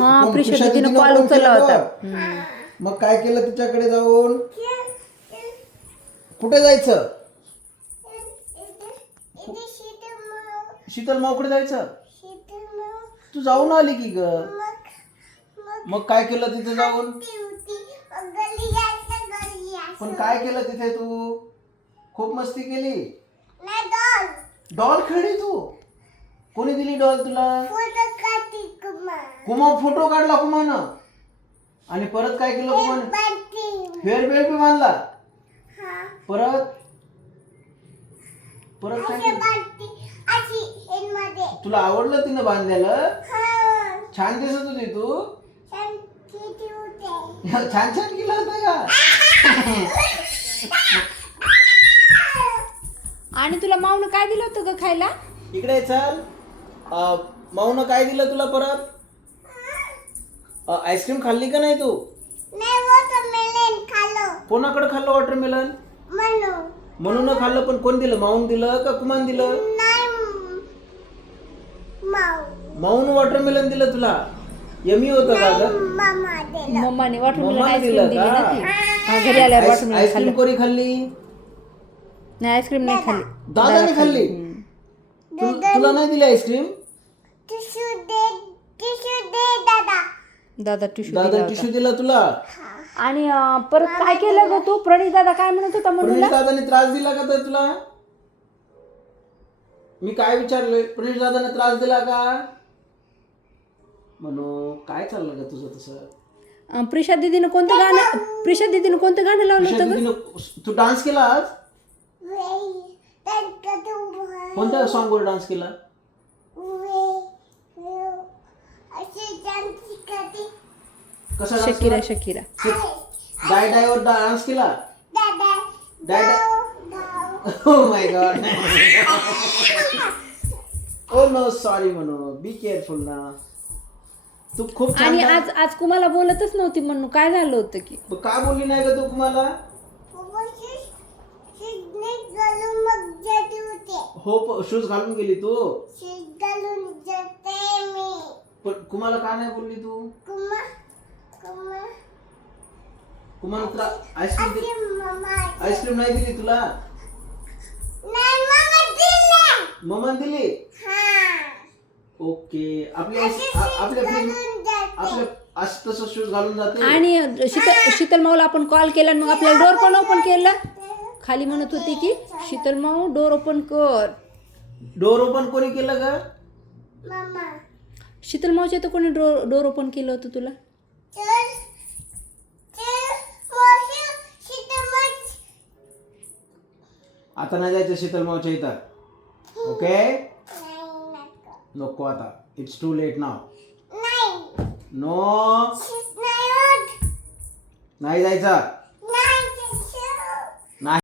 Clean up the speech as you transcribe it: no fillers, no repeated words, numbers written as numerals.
कोण Prisha Prisha दीदीनं दीदीनं call phone उचलला केला होता. बघ. मग काय केलं तिच्याकडे जाऊन? कुठे जायचं? शीतल मावकडे जायचं? तू जाऊन आली की ग? मग काय केलं तिथे जाऊन? पण काय केलं तिथे तू? खूप मस्ती केली? डॉल खेळली तू? कोणी दिली डॉल तुला? कुमा फोटो काढला कुमानं. आणि परत काय केलं कुमानं? हेअर बेल्ट बी बांधला. परत परत काय केलं? तुला आवडलं तिनं बांधलेलं? छान दिसत होती तू? छान छान केलं होतं का? आणि तुला माऊनं काय दिलं होतं ग खायला? इकडे चल. माऊनं काय दिलं तुला परत? आईस्क्रीम खाल्ली का नाही तू? कोणाकडे खाल्लं वॉटरमेलन? म्हणून खाल्लं. पण कोण दिलं? माऊन दिलं का कुमान दिलं? माऊन वॉटरमेलन दिलं तुला. यमी होतं का ग? मम्माने वॉटरमेलन मम्माने आईस्क्रीम दिलं दिली का? ना ती. घरी आल्यावर वॉटरमेलन आईस्क्रीम खाल्लं. कोणी खाल्ली? नाही आईस्क्रीम नाही खाल्ली. दादाने खाल्ली. तुला नाही दिली आईस्क्रीम? दादा टिशू दादा टिश्यू दिला तुला? आणि परत काय केलं ग तू? प्रणीत दादा काय म्हणत होता प्रणीश म्हणून? दादाने त्रास दिला का तर तुला? मी काय विचारलोय? प्रणीश दादाने त्रास दिला का? म्हणू काय चाललं का तुझं तसं? प्रिशा दीदीनं कोणतं गाणं लावलं प्रिशा होतं ग? दीदीनं तू डान्स केला आज? कोणत्या सॉन्ग वर डान्स केला? कसा डान्स केला? शकीरा डाय डाय वर डान्स केला? डाय डाय. Oh my god. Oh no sorry म्हणू. बी केअरफुल ना. तू खूप छान आणि डान्स- आज कुमाला बोलतच नव्हती म्हणून काय झालं होतं की? का बोलली नाही का तू कुमाला? हो शूज घालून गेली तू. पण कुमाला का नाही बोलली तू? कुमाला आईस्क्रीम नाही दिली तुला? मम्मा दिली. ओके. आपल्या तसं शूज घालून जाते. आणि शीतल माऊला आपण कॉल केला आणि मग आपल्याला डोर पण ओपन केला. खाली म्हणत होती की शीतल माऊ डोर ओपन कर. डोर ओपन कोणी केलं का? शीतल माऊच्या तर कोणी डोर ओपन केलं होतं तुला? आता नाही जायचं शीतल मावच्या इथं. ओके नको आता. It's too late now. No नाही जायचं.